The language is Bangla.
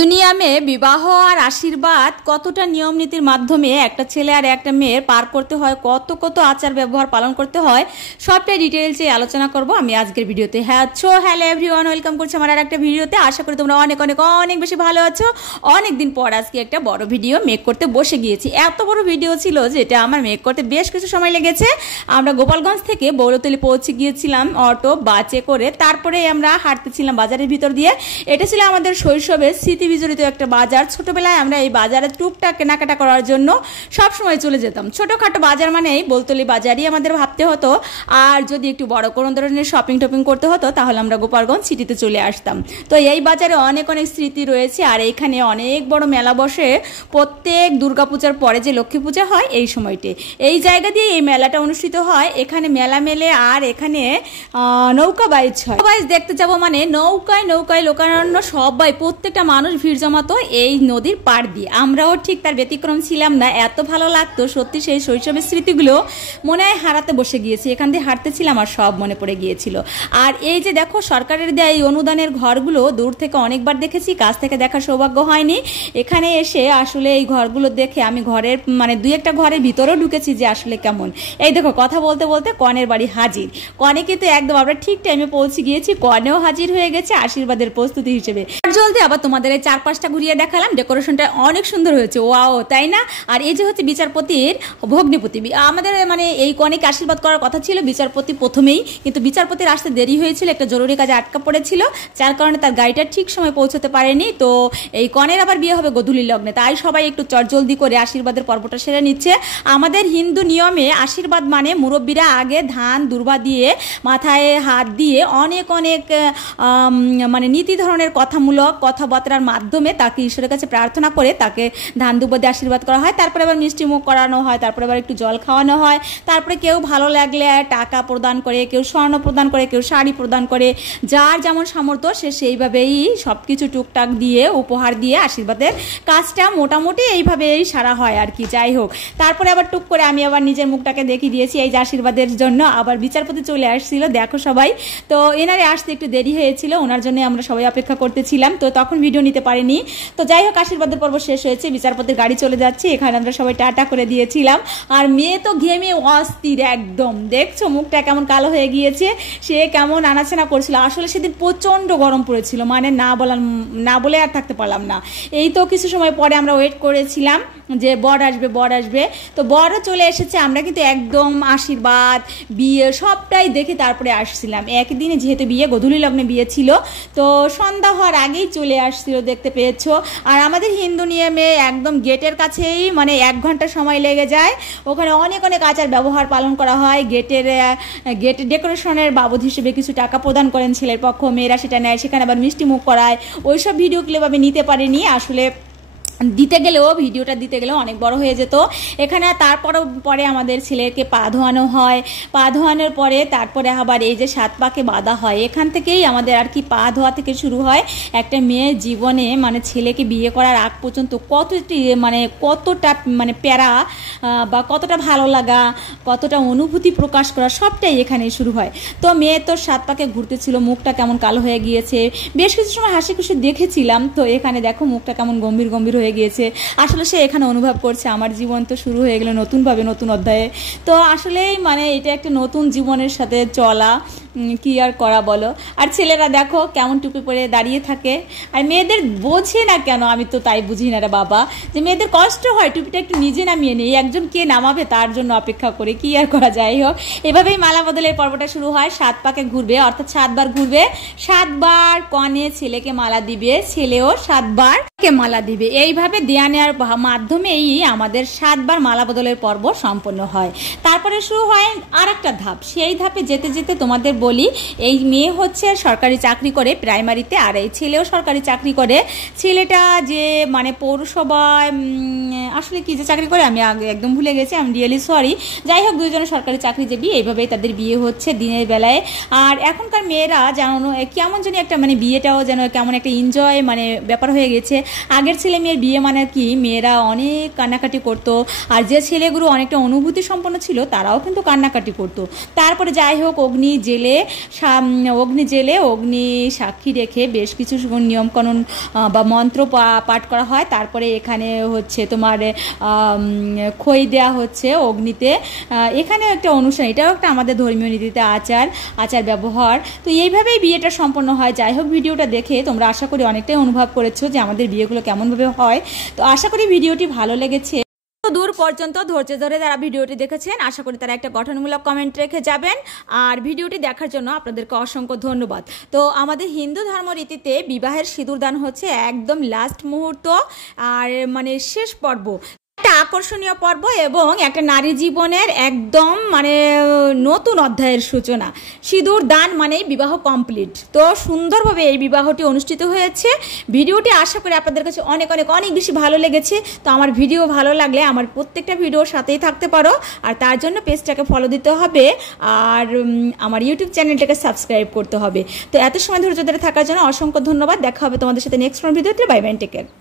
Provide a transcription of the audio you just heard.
হিন্দু নিয়মে বিবাহ আর আশীর্বাদ কতটা নিয়ম নীতির মাধ্যমে একটা ছেলে আর একটা মেয়ের পার করতে হয়, কত কত আচার ব্যবহার পালন করতে হয়, সবটাই ডিটেইলসে আলোচনা করব আমি আজকের ভিডিওতে। হ্যালো এভরিওয়ান, ওয়েলকাম করছি আমার আর একটা ভিডিওতে। আশা করি তোমরা অনেক অনেক অনেক বেশি ভালো আছো। অনেকদিন পর আজকে একটা বড় ভিডিও মেক করতে বসে গিয়েছি। এত বড় ভিডিও ছিল যেটা আমার মেক করতে বেশ কিছু সময় লেগেছে। আমরা গোপালগঞ্জ থেকে বৌরতলি পৌঁছে গিয়েছিলাম অটো বাসে করে, তারপরে আমরা হাঁটতেছিলাম বাজারের ভিতর দিয়ে। এটা ছিল আমাদের শৈশবের স্মৃতি বিজড়িত একটা বাজার। ছোটবেলায় আমরা এই বাজারে টুকটাক কেনাকাটা করার জন্য সব সময় চলে যেতাম। ছোটখাটো বাজার মানেই বৌরতলি বাজারই আমাদের ভাবতে হতো, আর যদি একটু বড় কোনো ধরনের শপিং টপিং করতে হতো তাহলে আমরা গোপালগঞ্জ সিটিতে চলে আসতাম। তো এই বাজারে অনেক অনেক স্মৃতি রয়েছে, আর এইখানে অনেক বড় মেলা বসে প্রত্যেক দুর্গাপূজার পরে যে লক্ষ্মী পূজা হয় এই সময়তে। এই জায়গা দিয়ে এই মেলাটা অনুষ্ঠিত হয়। এখানে মেলা মেলে আর এখানে নৌকা বাইচ হয়। বাইচ দেখতে যাবো মানে নৌকায় নৌকায় লোকারণ্য সবাই, প্রত্যেকটা মানুষ ভিড় জমাতো এই নদীর পাড় দিয়ে। আমরাও ঠিক তার ব্যতিক্রম ছিলাম না, এত ভালো লাগতো। সত্যি সেই শৈশবের স্মৃতিগুলো মনে হয় হারাতে বসে গিয়েছি। এখান দিয়ে হাঁটতেছিলাম আর সব মনে পড়ে গিয়েছিল। আর এই যে দেখো সরকারের দেয়া এই অনুদানের ঘরগুলো দূর থেকে অনেকবার দেখেছি, কাছ থেকে দেখার সৌভাগ্য হয়নি। এখানে এসে আসলে এই ঘরগুলো দেখে আমি ঘরের মানে দুই একটা ঘরের ভিতরেও ঢুকেছি যে আসলে কেমন। এই দেখো কথা বলতে বলতে কনের বাড়ি হাজির। কনে কিন্তু একদম আমরা ঠিক টাইমে পৌঁছে গিয়েছি, কনেও হাজির হয়ে গেছে আশীর্বাদের প্রস্তুতি হিসেবে। জলদি আবার তোমাদের এই চারপাশটা ঘুরিয়ে দেখালাম, ডেকোরেশনটা অনেক সুন্দর হয়েছে, ওয়াও তাই না? আর এই যে হচ্ছে বিচারপতির ভগ্নিপতি, আমাদের মানে এই কনেকে আশীর্বাদ করার কথা ছিল বিচারপতি প্রথমেই, কিন্তু বিচারপতির আসতে দেরি হয়েছিল, একটা জরুরি কাজে আটকা পড়েছিল, যার কারণে তার গাড়িটা ঠিক সময় পৌঁছতে পারেনি। তো এই কনের আবার বিয়ে হবে গোধূলি লগ্নে, তাই সবাই একটু চটজলদি করে আশীর্বাদের পর্বটা সেরে নিচ্ছে। আমাদের হিন্দু নিয়মে আশীর্বাদ মানে মুরব্বীরা আগে ধান দুর্বা দিয়ে মাথায় হাত দিয়ে অনেক অনেক মানে নীতি ধরনের কথামূলক কথাবার্তার মাধ্যমে তাকে ঈশ্বরের কাছে প্রার্থনা করে তাকে ধান দুর্বা দিয়ে আশীর্বাদ করা হয়। তারপরে আবার মিষ্টি মুখ করানো হয়, তারপরে আবার একটু জল খাওয়ানো হয়, তারপরে কেউ ভালো লাগলে টাকা প্রদান করে, কেউ স্বর্ণ প্রদান করে, কেউ শাড়ি প্রদান করে, যার যেমন সামর্থ্য সে সেইভাবেই সবকিছু টুকটাক দিয়ে উপহার দিয়ে আশীর্বাদের কাজটা মোটামুটি এইভাবেই সারা হয় আর কি। যাই হোক, তারপরে আবার টুক করে আমি আবার নিজের মুখটাকে দেখিয়ে দিয়েছি এই যে আশীর্বাদের জন্য। আবার বিচারপতি চলে আসছিল, দেখো সবাই। তো এনারে আসতে একটু দেরি হয়েছিল, ওনার জন্য আমরা সবাই অপেক্ষা করতেছিলাম, তো তখন ভিডিও নিতে পারিনি। তো যাই হোক, আশীর্বাদের পর্ব শেষ হয়েছে, বিচারপতির গাড়ি চলে যাচ্ছে। এখানে আমরা সবাই টাটা করে দিয়েছিলাম, আর মেয়ে তো ঘেমে অস্থির একদম। দেখছো মুখটা কেমন কালো হয়ে গিয়েছে, সে কেমন আনাচেনা করছিল। আসলে সেদিন প্রচন্ড গরম পড়েছিল, মানে না বলে আর থাকতে পারলাম না। এই তো কিছু সময় পরে আমরা ওয়েট করেছিলাম যে বর আসবে বর আসবে, তো বরও চলে এসেছে। আমরা কিন্তু একদম আশীর্বাদ বিয়ে সবটাই দেখে তারপরে আসছিলাম। একদিনে যেহেতু বিয়ে, গোধূলি লগ্নে বিয়ে ছিল, তো সন্ধ্যা হওয়ার আগেই চলে আসছিল, দেখতে পেয়েছো। আর আমাদের হিন্দু নিয়মে একদম গেটের কাছেই মানে 1 ঘন্টা সময় লেগে যায়। ওখানে অনেক অনেক আচার ব্যবহার পালন করা হয়। গেট ডেকোরেশনের বাবদ হিসেবে কিছু টাকা প্রদান করেন ছেলের পক্ষ, মেয়েরা সেটা নেয়, সেখানে আবার মিষ্টি মুখ করায়। ওইসব ভিডিও ক্লিপ আমি নিতে পারিনি, আসলে ভিডিওটা দিতে গেলেও অনেক বড় হয়ে যেত। এখানে পরে আমাদের ছেলেকে পা ধোয়ানো হয়। পা ধোয়ানোর পরে তারপরে আবার এই যে 7 পাকে বাঁধা হয়। এখান থেকেই আমাদের আর কি পা ধোয়া থেকে শুরু হয় একটা মেয়ের জীবনে, মানে ছেলেকে বিয়ে করার আগ পর্যন্ত কতটা মানে প্যারা বা কতটা ভালো লাগা, কতটা অনুভূতি প্রকাশ করা, সবটাই এখানে শুরু হয়। তো মেয়ে তো 7 পাকে ঘুরতেছিল, মুখটা কেমন কালো হয়ে গিয়েছে। বেশ কিছু সময় হাসি খুশি দেখেছিলাম, তো এখানে দেখো মুখটা কেমন গম্ভীর গম্ভীর হয়ে গিয়েছে। আসলে সে এখানে অনুভব করছে আমার জীবন তো শুরু হয়ে গেল নতুনভাবে, নতুন অধ্যায়ে। তো আসলেই মানে এটা একটা নতুন জীবনের সাথে চলা, কি আর করা বলো। আর ছেলেরা দেখো কেমন টুপি পরে দাঁড়িয়ে থাকে। আর মেয়েদের বোঝে না কেন, আমি তো তাই বুঝি না রে বাবা, যে মেয়েদের কষ্ট হয় টুপিটা একটু নিজে নামিয়ে নেই, একজন কে নামাবে তার জন্য অপেক্ষা করে, কি আর করা। যাই হোক, এভাবেই মালা বদলের পর্বটা শুরু হয়। 7 পাকে ঘুরবে, অর্থাৎ 7 বার ঘুরবে। 7 বার কনে ছেলেকে মালা দিবে, ছেলেও 7 বার মালা দিবে। এইভাবে দেয়া নেওয়ার মাধ্যমেই আমাদের 7 বার মালা বদলের পর্ব সম্পন্ন হয়। তারপরে শুরু হয় আর একটা ধাপ। সেই ধাপে যেতে যেতে তোমাদের বলি, এই মেয়ে হচ্ছে সরকারি চাকরি করে প্রাইমারিতে, আর এই ছেলেও সরকারি চাকরি করে। ছেলেটা যে মানে পৌরসভায় আসলে কি যে চাকরি করে আমি আগে একদম ভুলে গেছি, আমি রিয়েলি সরি। যাই হোক, দুইজনে সরকারি চাকরিজীবী, এইভাবেই তাদের বিয়ে হচ্ছে দিনের বেলায়। আর এখনকার মেয়েরা জানো কেমন জানি একটা মানে বিয়েটাও যেন কেমন একটা এনজয় মানে ব্যাপার হয়ে গেছে। আগের ছেলে মেয়ের বিয়ে মানে কি, মেয়েরা অনেক কান্নাকাটি করতো, আর যে ছেলেগুলো অনেকটা অনুভূতি সম্পন্ন ছিল তারাও কিন্তু কান্নাকাটি করতো। তারপরে যাই হোক, অগ্নি জেলে সকালে অগ্নি জেলে অগ্নি সাক্ষী রেখে বেশ কিছু নিয়মকানুন বা মন্ত্র পাঠ করা হয়। তারপরে এখানে হচ্ছে তোমার খই দেওয়া হচ্ছে অগ্নিতে। এখানে একটা অনুষ্ঠান, এটাও একটা আমাদের ধর্মীয় নীতিতে আচার ব্যবহার। তো এইভাবেই বিয়েটা সম্পন্ন হয়। যাই হোক, ভিডিওটা দেখে তোমরা আশা করি অনেকটাই অনুভব করেছো যে আমাদের বিয়েগুলো কেমনভাবে হয়। তো আশা করি ভিডিওটি ভালো লেগেছে। দূর পর্যন্ত ধৈর্য ধরে যারা ভিডিওটি দেখেছেন, আশা করি তারা একটা গঠনমূলক কমেন্ট রেখে যাবেন। আর ভিডিওটি দেখার জন্য আপনাদেরকে অসংখ্য ধন্যবাদ। তো আমাদের হিন্দু ধর্ম রীতিতে বিবাহের সিঁদুরদান হচ্ছে একদম লাস্ট মুহূর্ত আর মানে শেষ পর্ব, একটা আকর্ষণীয় পর্ব এবং একটা নারী জীবনের একদম মানে নতুন অধ্যায়ের সূচনা। সিঁদুর দান মানেই বিবাহ কমপ্লিট। তো সুন্দরভাবে এই বিবাহটি অনুষ্ঠিত হয়েছে। ভিডিওটি আশা করি আপনাদের কাছে অনেক অনেক অনেক বেশি ভালো লেগেছে। তো আমার ভিডিও ভালো লাগলে আমার প্রত্যেকটা ভিডিওর সাথেই থাকতে পারো, আর তার জন্য পেজটাকে ফলো দিতে হবে আর আমার ইউটিউব চ্যানেলটাকে সাবস্ক্রাইব করতে হবে। তো এত সময় ধৈর্য ধরে থাকার জন্য অসংখ্য ধন্যবাদ। দেখা হবে তোমাদের সাথে নেক্সট ভিডিওতে। Bye bye, take care.